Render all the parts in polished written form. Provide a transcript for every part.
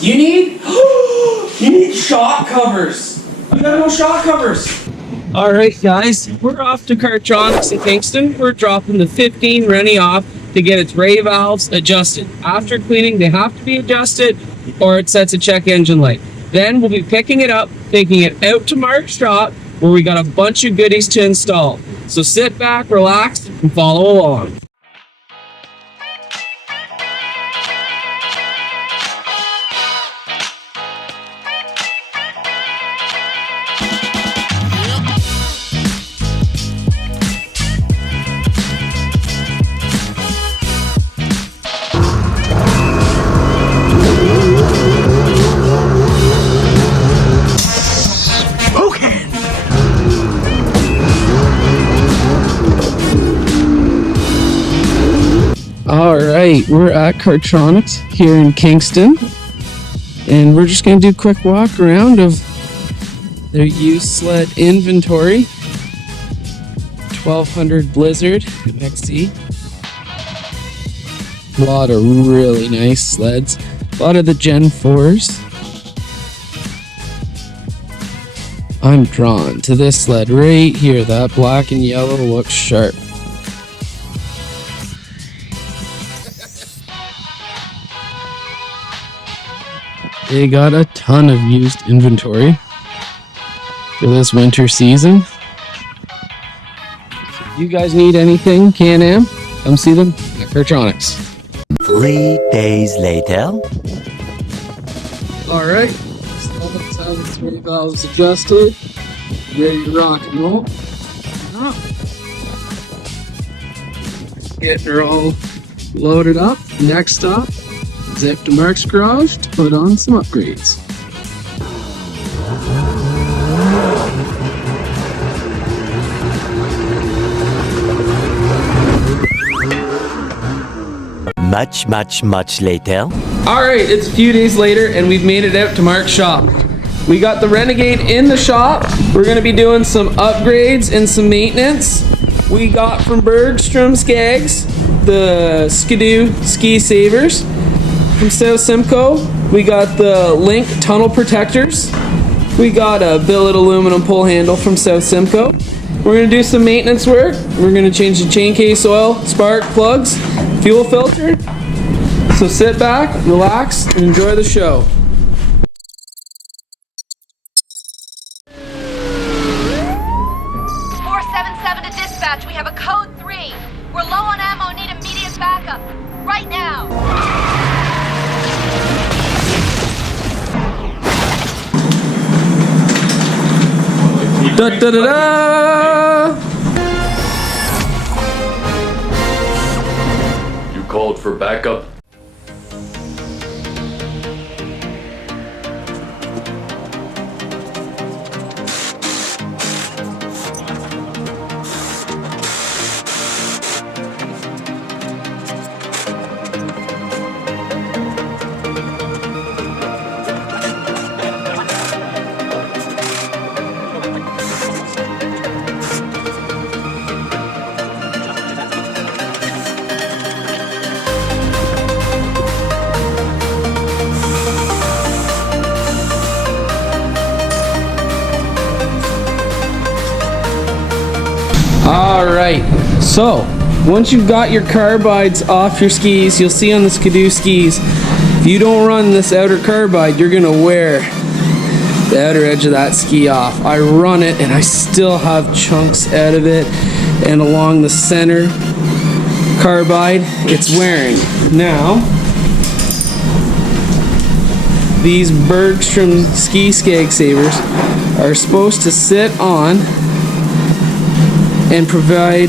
You need you need shock covers. You got no shock covers. All right, guys, we're off to Cartronics in Kingston. We're dropping the 15 Rennie off to get its rave valves adjusted. After cleaning, they have to be adjusted, or it sets a check engine light. Then we'll be picking it up, taking it out to Mark's shop, where we got a bunch of goodies to install. So sit back, relax, and follow along. Alright, we're at Cartronics here in Kingston, and we're just going to do a quick walk around of their used sled inventory. 1200 Blizzard MXC. A lot of really nice sleds. A lot of the Gen 4s. I'm drawn to this sled right here. That black and yellow looks sharp. They got a ton of used inventory for this winter season. If you guys need anything Can-Am, come see them at Cartronics. 3 days later. Alright, let's have the 3 valves adjusted. Ready to rock and roll. Getting her all loaded up. Next stop, zip to Mark's garage to put on some upgrades. Much later. Alright, it's a few days later and we've made it out to Mark's shop. We got the Renegade in the shop. We're going to be doing some upgrades and some maintenance. We got from Burgstrom skags the Skidoo ski savers. From South Simco, we got the Linq tunnel protectors. We got a billet aluminum pull handle from South Simco. We're going to do some maintenance work. We're going to change the Chaincase oil, spark plugs, fuel filter. So sit back, relax, and enjoy the show. To dispatch, we have a code 3. We're low on ammo, need immediate backup. Right now. Da da da da! You called for backup? Alright, so once you've got your carbides off your skis, you'll see on the Skidoo skis, if you don't run this outer carbide, you're gonna wear the outer edge of that ski off. I run it and I still have chunks out of it, and along the center carbide, it's wearing. Now, these Burgstrom ski skag savers are supposed to sit on and provide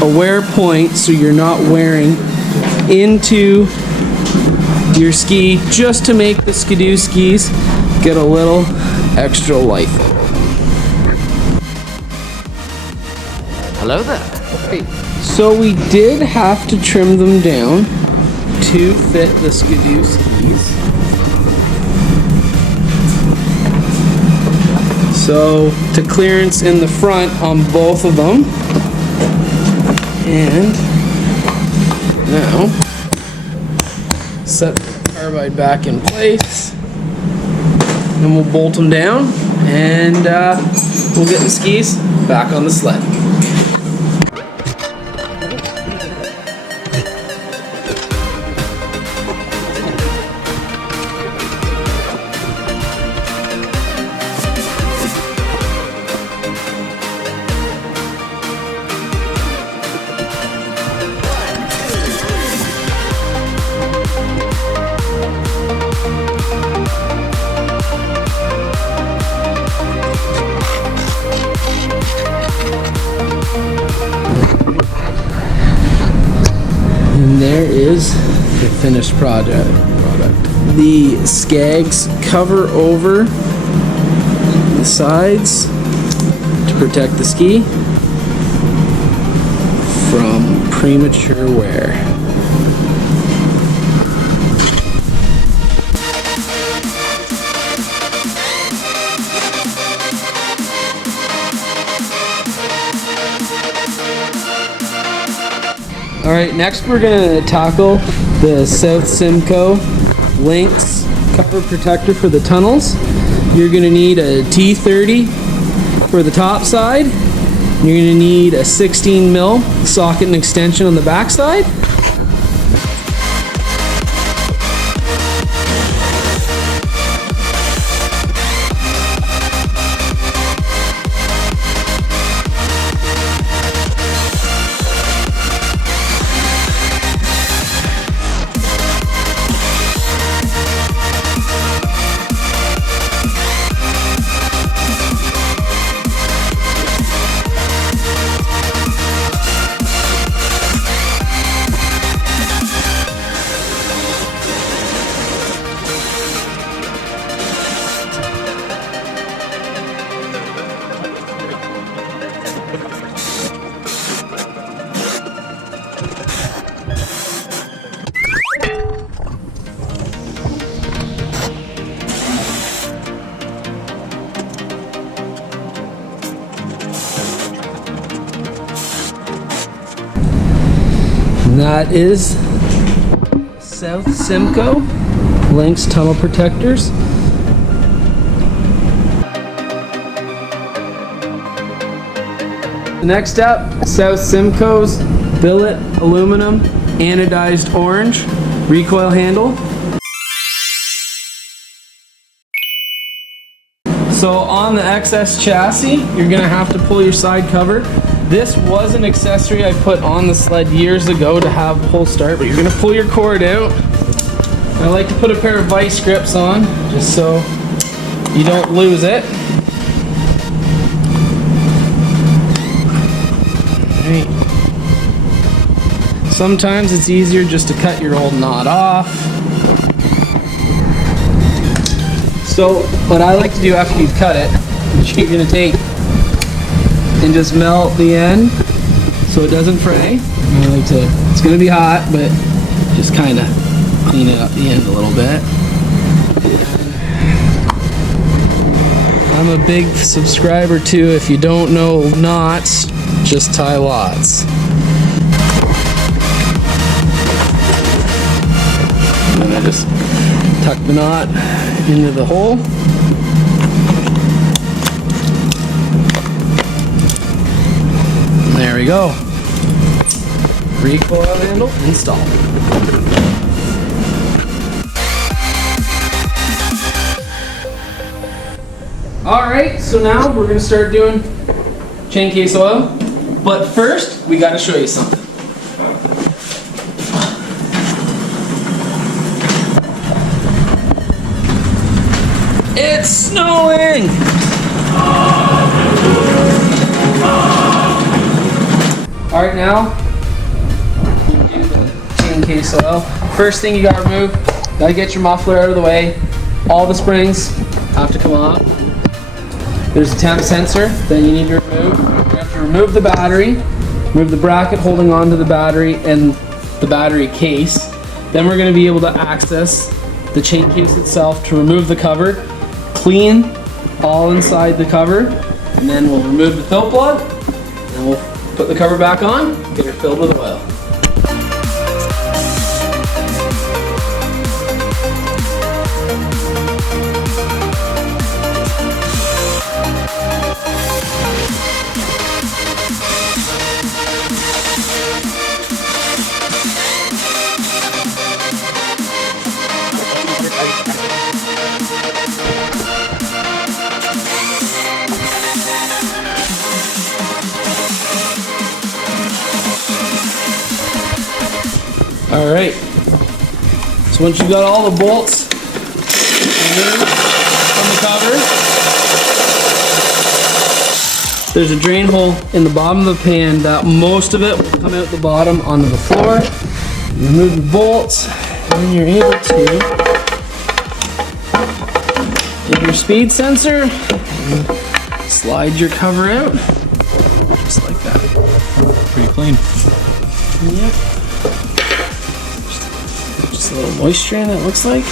a wear point so you're not wearing into your ski, just to make the Skidoo skis get a little extra life. Hello there. Right. So we did have to trim them down to fit the Skidoo skis. So to clearance in the front on both of them. And now set the carbide back in place. and we'll bolt them down, and we'll get the skis back on the sled. And there is the finished product. The skags cover over the sides to protect the ski from premature wear. Alright, next we're going to tackle the South Simco Linq cover protector for the tunnels. You're going to need a T30 for the top side. You're going to need a 16 mil socket and extension on the back side. And that is South Simco Linq tunnel protectors. The next step, South Simco's billet aluminum anodized orange recoil handle. So on the XS chassis, you're gonna have to pull your side cover. This was an accessory I put on the sled years ago to have pull start, but you're gonna pull your cord out. I like to put a pair of vice grips on, just so you don't lose it. Right. Sometimes it's easier just to cut your old knot off. So what I like to do after you've cut it, is you're gonna take and just melt the end so it doesn't fray. I like to, it's gonna be hot, but just kind of clean it up the end a little bit. I'm a big subscriber too. If you don't know knots, just tie lots. And I just tuck the knot into the hole. There we go. Recoil handle installed. Alright, so now we're going to start doing Chaincase oil. But first, we got to show you something. It's snowing! Alright, now we'll do the Chaincase oil. First thing you gotta remove, gotta get your muffler out of the way. All the springs have to come off. There's a temp sensor that you need to remove. You have to remove the battery, remove the bracket holding on to the battery and the battery case. Then we're gonna be able to access the Chaincase itself to remove the cover, clean all inside the cover, and then we'll remove the fill plug, and we'll put the cover back on, get her filled with oil. All right, so once you got all the bolts removed from the cover, there's a drain hole in the bottom of the pan that most of it will come out the bottom onto the floor. You remove the bolts, and then you're able to get your speed sensor and slide your cover out, just like that. Pretty clean. Yep. Just a little moisture in it, looks like.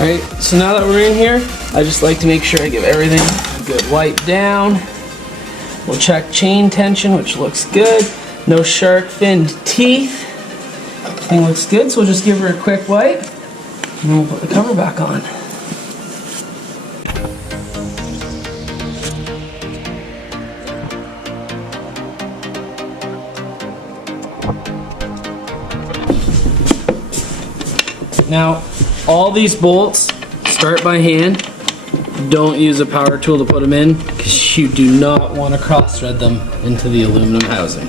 Alright, so now that we're in here, I just like to make sure I give everything a good wipe down. We'll check chain tension, which looks good. No shark finned teeth. Everything looks good, so we'll just give her a quick wipe, and then we'll put the cover back on. Now, all these bolts start by hand. Don't use a power tool to put them in, because you do not want to cross thread them into the aluminum housing.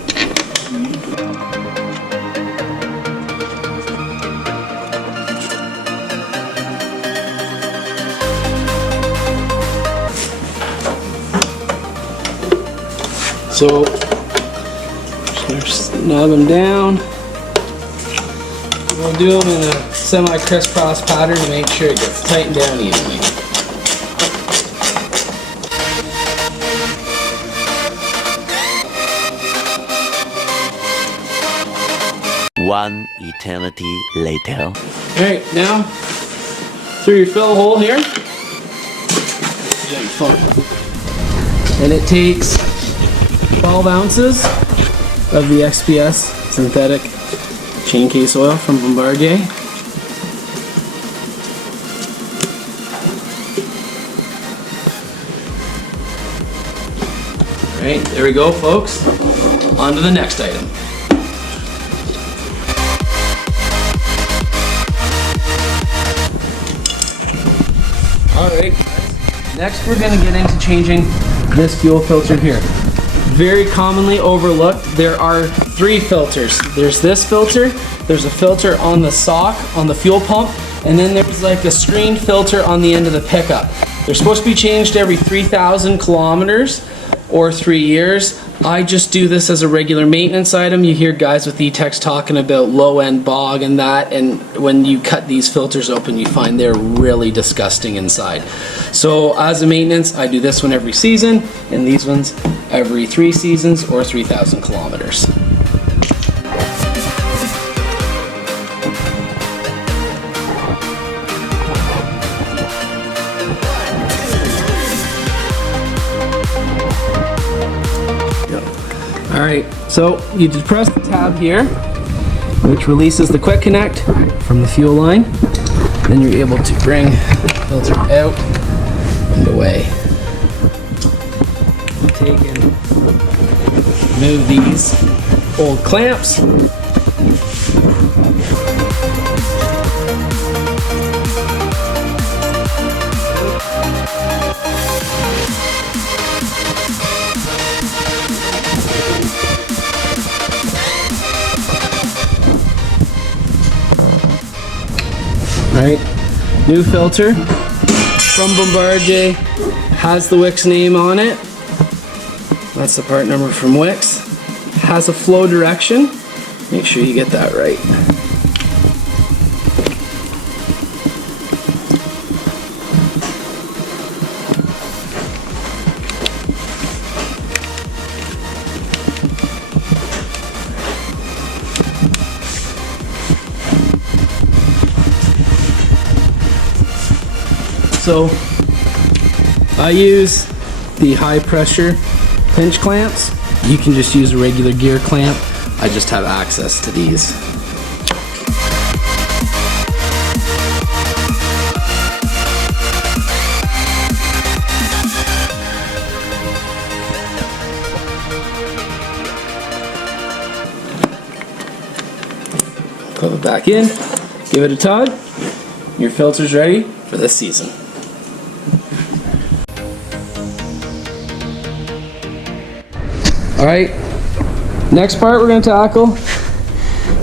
So, just snug them down. We'll do them in a semi-crisscross pattern to make sure it gets tightened down evenly. One eternity later. Alright, now through your fill hole here. And it takes 12 ounces of the XPS synthetic Chaincase oil from Bombardier. Alright, there we go, folks. On to the next item. Alright, next we're going to get into changing this fuel filter here. Very commonly overlooked, there are 3 filters. There's this filter, there's a filter on the sock, on the fuel pump, and then there's like a screen filter on the end of the pickup. They're supposed to be changed every 3,000 kilometers or 3 years. I just do this as a regular maintenance item. You hear guys with etecs talking about low-end bog and that, and when you cut these filters open, you find they're really disgusting inside. So as a maintenance, I do this one every season, and these ones every 3 seasons or 3,000 kilometers. Alright, so you depress the tab here, which releases the quick connect from the fuel line. Then you're able to bring the filter out and away. Take and move these old clamps. Alright, new filter from Bombardier, has the Wix name on it. That's the part number from Wix. Has a flow direction. Make sure you get that right. So I use the high pressure pinch clamps. You can just use a regular gear clamp. I just have access to these. Clip it back in, give it a tug. Your filter's ready for this season. Alright, next part we're going to tackle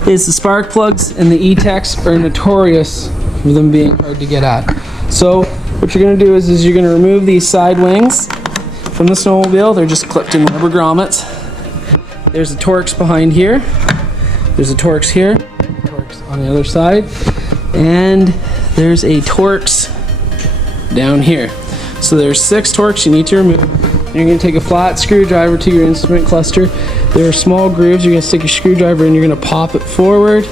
is the spark plugs, and the etecs are notorious for them being hard to get at. So what you're going to do is you're going to remove these side wings from the snowmobile. They're just clipped in rubber grommets. There's the Torx behind here. There's a Torx here. Torx on the other side. And there's a Torx down here. So there's 6 Torx you need to remove. And you're going to take a flat screwdriver to your instrument cluster. There are small grooves. You're going to stick your screwdriver in. You're going to pop it forward.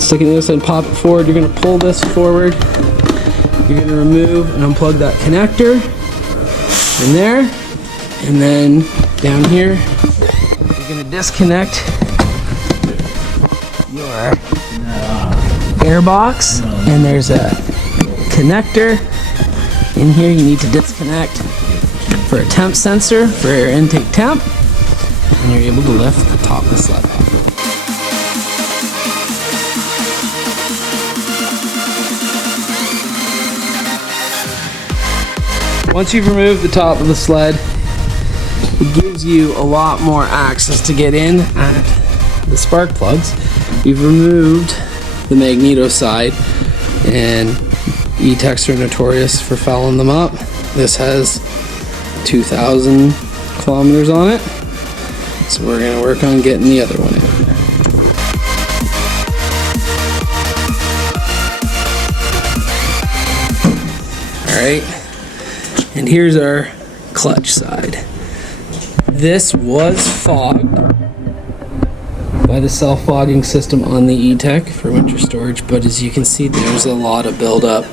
Stick it in this and pop it forward. You're going to pull this forward. You're going to remove and unplug that connector in there. And then down here, you're going to disconnect your air box. And there's a connector in here you need to disconnect for a temp sensor for your intake temp. And you're able to lift the top of the sled off. Once you've removed the top of the sled, it gives you a lot more access to get in at the spark plugs. You've removed the magneto side, and etecs are notorious for fouling them up. This has 2,000 kilometers on it, so we're going to work on getting the other one in. Alright, and here's our clutch side. This was fogged by the self-fogging system on the etec for winter storage, but as you can see, there's a lot of buildup,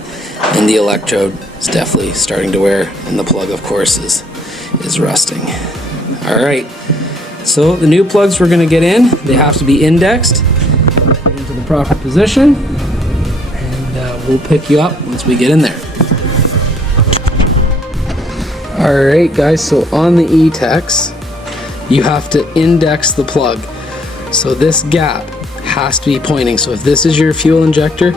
and the electrode is definitely starting to wear, and the plug, of course, is rusting. Alright, so the new plugs we're going to get in, they have to be indexed, put into the proper position, and we'll pick you up once we get in there. Alright guys, so on the etecs, you have to index the plug. So this gap has to be pointing. So if this is your fuel injector,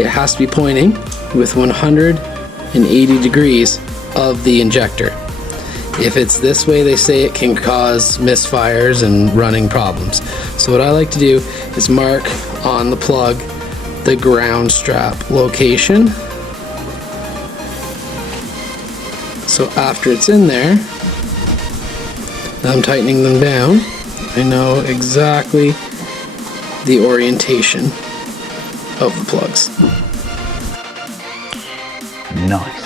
it has to be pointing with 180 degrees of the injector. If it's this way, they say it can cause misfires and running problems. So what I like to do is mark on the plug the ground strap location. So after it's in there, I'm tightening them down. I know exactly the orientation of the plugs. Nice.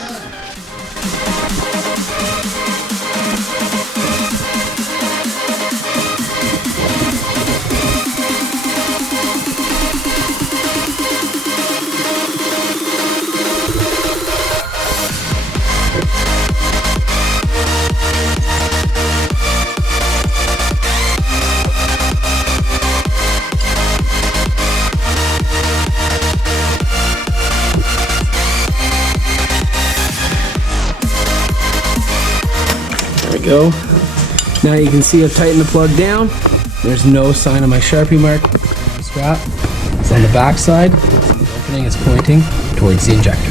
Go. Now you can see I've tightened the plug down. There's no sign of my Sharpie mark on the strap. It's on the back side. The opening is pointing towards the injector.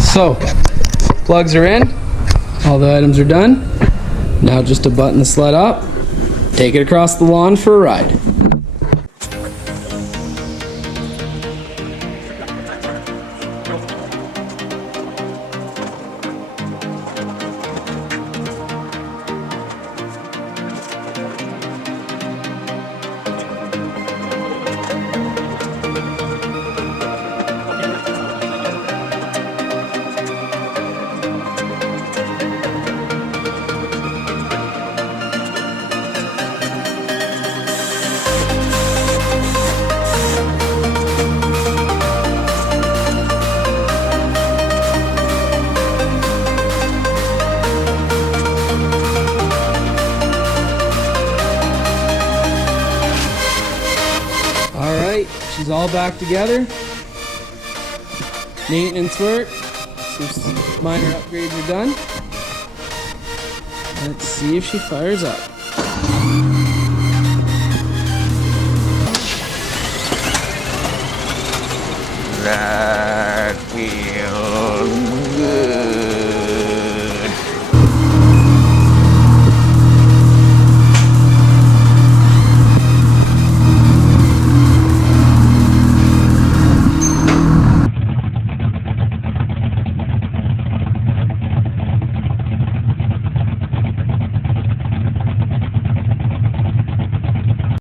So, plugs are in. All the items are done. Now just to button the sled up, take it across the lawn for a ride. She's all back together. Maintenance work, Some minor upgrades are done. Let's see if she fires up. That wheel